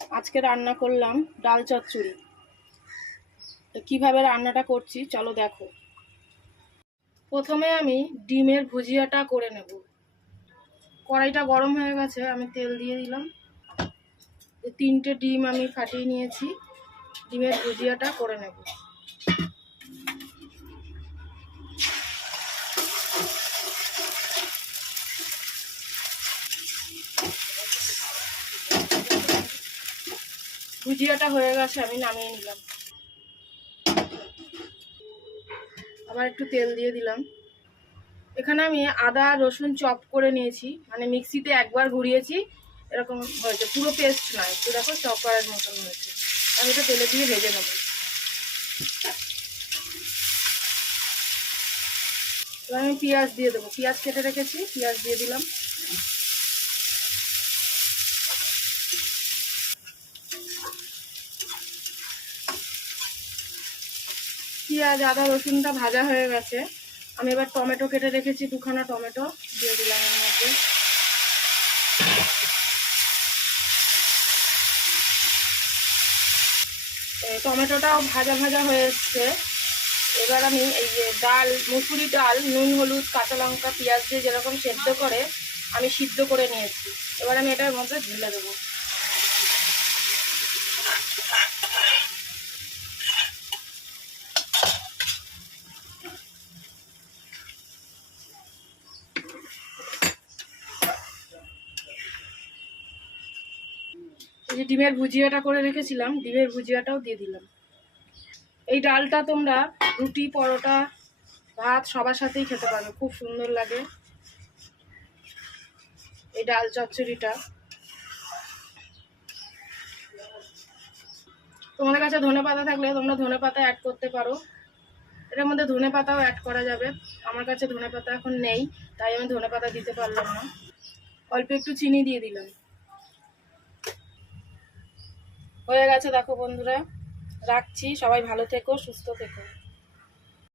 আজকে রান্না করলাম ডাল চচ্চড়ি। তো কিভাবে রান্নাটা করছি চলো দেখো। প্রথমে আমি ডিমের ভুজিয়াটা করে নেব। কড়াইটা গরম হয়ে গেছে, আমি তেল দিয়ে দিলাম। 3টে ডিম আমি ফাটিয়ে নিয়েছি, ডিমের ভুজিয়াটা করে নেব। ভুজিয়াটা হয়ে গেছে, আমি নামিয়ে নিলাম। আবার একটু তেল দিয়ে দিলাম। এখানে আমি আদা রসুন চপ করে নিয়েছি, মানে মিক্সিতে একবার ঘুরিয়েছি, এরকম হয়েছে, পুরো পেস্ট নয়, একটু দেখো চপ করার মতন হয়েছে। আমি এটা তেলে দিয়ে ভেজে নেব। এবার আমি পেঁয়াজ দিয়ে দেবো, পেঁয়াজ কেটে রেখেছি, পেঁয়াজ দিয়ে দিলাম। পেঁয়াজ আদা রসুনটা ভাজা হয়ে গেছে, আমি এবার টমেটো কেটে রেখেছি, 2খানা টমেটো দিয়ে দিলাম এর মধ্যে। টমেটোটাও ভাজা ভাজা হয়ে এসছে। এবার আমি এই যে ডাল, মুসুরি ডাল, নুন হলুদ কাঁচা লঙ্কা পেঁয়াজ দিয়ে যেরকম সেদ্ধ করে আমি সিদ্ধ করে নিয়েছি, এবার আমি এটার মধ্যে ঢেলে দেবো। এই যে ডিমের ভুজিয়াটা করে রেখেছিলাম, ডিমের ভুজিয়াটাও দিয়ে দিলাম। এই ডালটা তোমরা রুটি পরোটা ভাত সবার সাথেই খেতে পারবে, খুব সুন্দর লাগে এই ডাল চচ্চড়িটা। তোমাদের কাছে ধনেপাতা থাকলে তোমরা ধনেপাতা অ্যাড করতে পারো, এটার মধ্যে ধনেপাতাও অ্যাড করা যাবে। আমার কাছে ধনেপাতা এখন নেই, তাই আমি ধনেপাতা দিতে পারলাম না। অল্প একটু চিনি দিয়ে দিলাম। হয়ে গেছে দেখো বন্ধুরা, রাখছি। সবাই ভালো থেকো, সুস্থ থেকো।